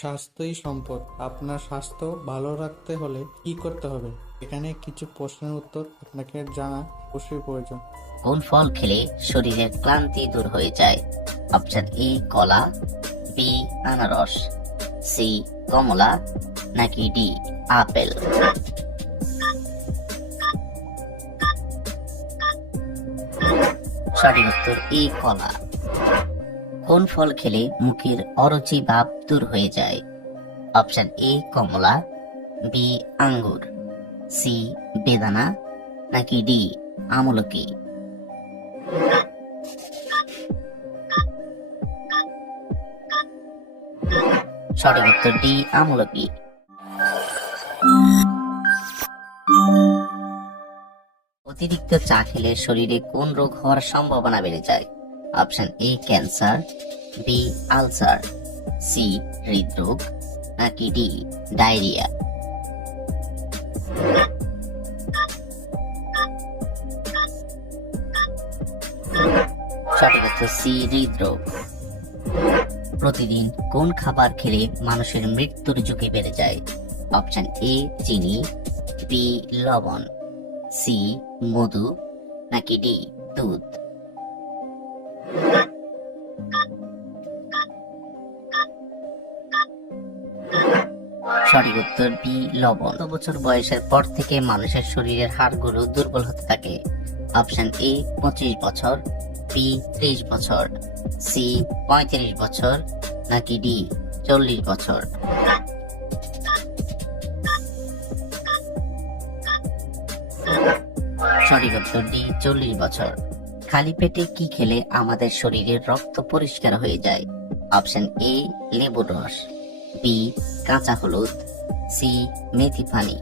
স্বাস্থ্যই সম্পদ। আপনার স্বাস্থ্য ভালো রাখতে হলে কি করতে হবে? এখানে কিছু প্রশ্নের উত্তর আপনাকে জানা অবশ্যই প্রয়োজন। কোন ফল খেলে শরীরের ক্লান্তি দূর হয়ে যায়? অপশন এ কলা, বি আনারস, সি কমলা, নাকি ডি আপেল? সঠিক উত্তর এ কলা। কোন ফল খেলে মুখের অরুচি ভাব দূর হয়ে যায়? অপশন এ কমলা, বি আঙ্গুর, সি বেদানা, নাকি ডি আমলকি? সঠিক উত্তর ডি আমলকি। অতিরিক্ত চা খেলে শরীরে কোন রোগ হওয়ার সম্ভাবনা বেড়ে যায়? Option A cancer, B ulcer, C হৃদরোগ, নাকি ডি ডায়রিয়া? সঠিক উত্তর সি হৃদরোগ। প্রতিদিন কোন খাবার খেলে মানুষের মৃত্যুর ঝুঁকি বেড়ে যায়? অপশন এ চিনি, বি লবণ, সি মধু, নাকি ডি দুধ? সঠিক উত্তর বি লবণ। কত বছর বয়সের পর থেকে মানুষের শরীরের হাড়গুলো দুর্বল হতে থাকে? অপশন এ 25 বছর, বি 30 বছর, সি 35 বছর, নাকি ডি 40 বছর? সঠিক উত্তর ডি 40 বছর। খালি পেটে কি খেলে আমাদের শরীরের রক্ত পরিষ্কার হয়ে যায়? অপশন এ লেবুর রস, বি কাঁচা হলুদ, সি মেথি পানি,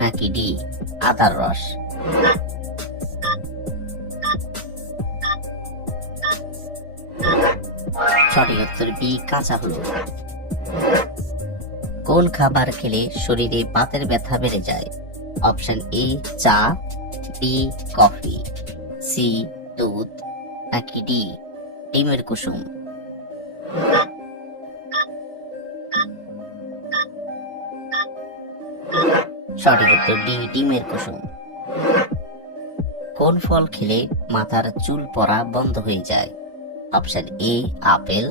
নাকি ডি আদার রস? সঠিক উত্তর বি কাঁচা হলুদ। কোন খাবার খেলে শরীরে বাতের ব্যথা বেড়ে যায়? অপশন এ চা, বি কফি, সি দুধ, নাকি ডি ডিমের কুসুম? সঠিক উত্তর ডি ডিমের কুসুম। কোন ফল খেলে মাথার চুল পড়া বন্ধ হয়ে যায়? অপশন এ আপেল,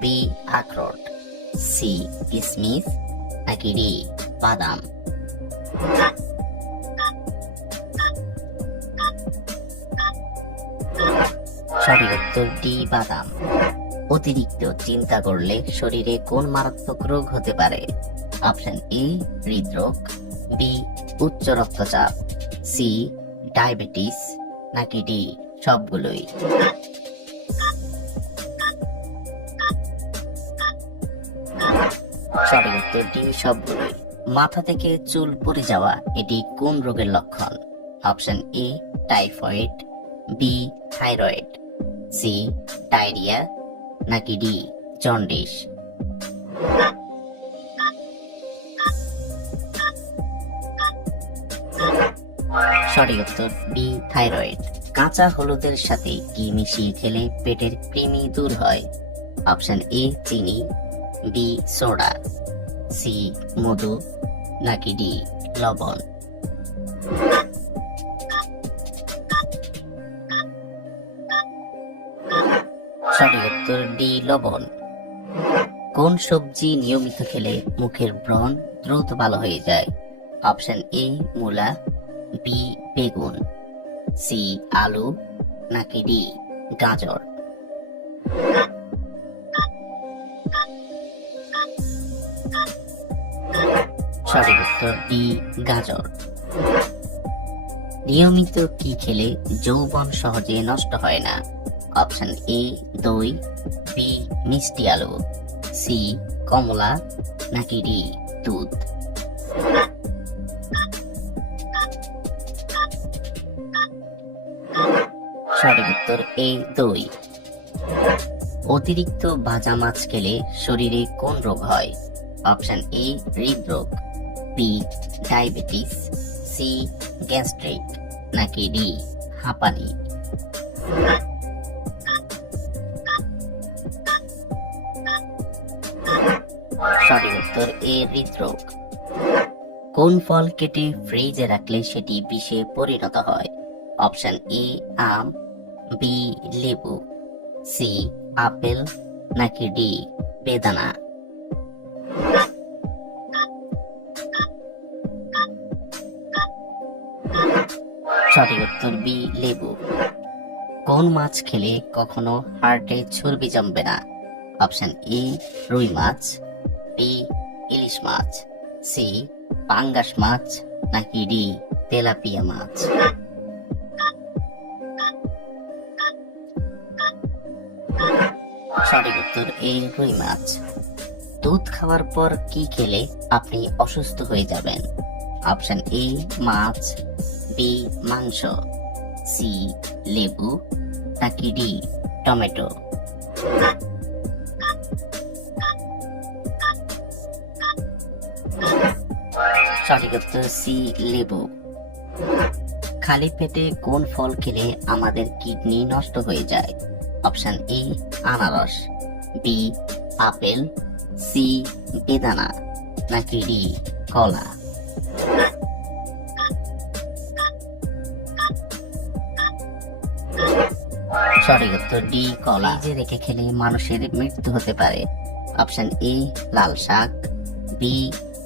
বি আখরোট, সি কিশমিশ, নাকি ডি বাদাম? সঠিক উত্তর ডি বাদাম। অতিরিক্ত চিন্তা করলে শরীরে কোন মারাত্মক রোগ হতে পারে? অপশন এ হৃদরোগ, বি উচ্চ রক্তচাপ, সি ডায়াবেটিস, নাকি ডি সবগুলোই? সঠিক উত্তর ডি সবগুলোই। মাথা থেকে চুল পড়ে যাওয়া এটি কোন রোগের লক্ষণ? Option A typhoid, B thyroid, C diarrhoea, নাকি ডি জন্ডিস? সঠিক উত্তর বি থাইরয়েড। কাঁচা হলুদের সাথে কি মিশিয়ে খেলে পেটের কৃমি দূর হয়? অপশন এ চিনি, বি সোডা, সি মধু, নাকি ডি লবণ? সঠিক উত্তর ডি লবণ। কোন সবজি নিয়মিত খেলে মুখের ব্রণ দ্রুত ভালো হয়ে যায়? অপশন এ মূলা, বি বেগুন, সি আলু, নাকি ডি গাজর? সঠিক উত্তর ডি গাজর। নিয়মিত কি খেলে যৌবন সহজে নষ্ট হয় না? অপশন এ দই, বি মিষ্টি আলু, সি কমলা, নাকি ডি দুধ? সঠিক উত্তর এ দই। অতিরিক্ত ভাজা মাছ খেলে শরীরে কোন রোগ হয়? অপশন এ হৃদরোগ, বি ডায়াবেটিস, সি গ্যাস্ট্রিক, নাকি ডি হাঁপানি? সঠিক উত্তর এ হৃদরোগ। কোন ফল কেটে ফ্রিজে রাখলে সেটি বিষে পরিণত হয়? অপশন এ আম, বি লেবু, সি আপেল, নাকি ডি বেদানা? সঠিক উত্তর বি লেবু। কোন মাছ খেলে কখনো হার্টে চর্বি জমবে না? অপশন এ রুই মাছ, বি ইলিশ মাছ, সি পাঙ্গাস মাছ, নাকি ডি তেলাপিয়া মাছ? সঠিক উত্তর এ রুই মাছ। দুধ খাওয়ার পর কি খেলে আপনি অসুস্থ হয়ে যাবেন? অপশন এ মাছ, বি মাংস, সি লেবু, নাকি ডি টমেটো? সঠিক উত্তর সি লেবু। খালি পেটে কোন ফল খেলে আমাদের কিডনি নষ্ট হয়ে যায়? অপশন এ আনারস, বি আপেল, সি বেদানা, নাকি ডি কলা? সঠিক উত্তর ডি কলা। ফ্রিজে রেখে খেলে মানুষের মৃত্যু হতে পারে। অপশন এ লাল শাক, বি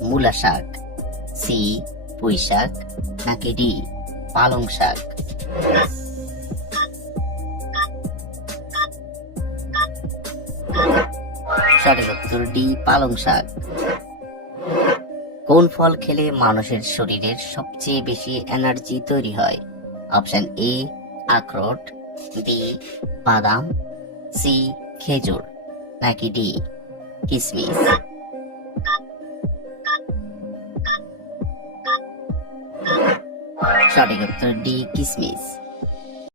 মূলা শাক, সি পুঁই শাক, নাকি ডি পালং শাক? সঠিক উত্তর ডি পালং শাক। কোন ফল খেলে মানুষের শরীরের সবচেয়ে বেশি এনার্জি তৈরি হয়? অপশন এ আখরোট, বি বাদাম, সি খেজুর, নাকি ডি কিশমিশ? সঠিক উত্তর ডি কিশমিশ।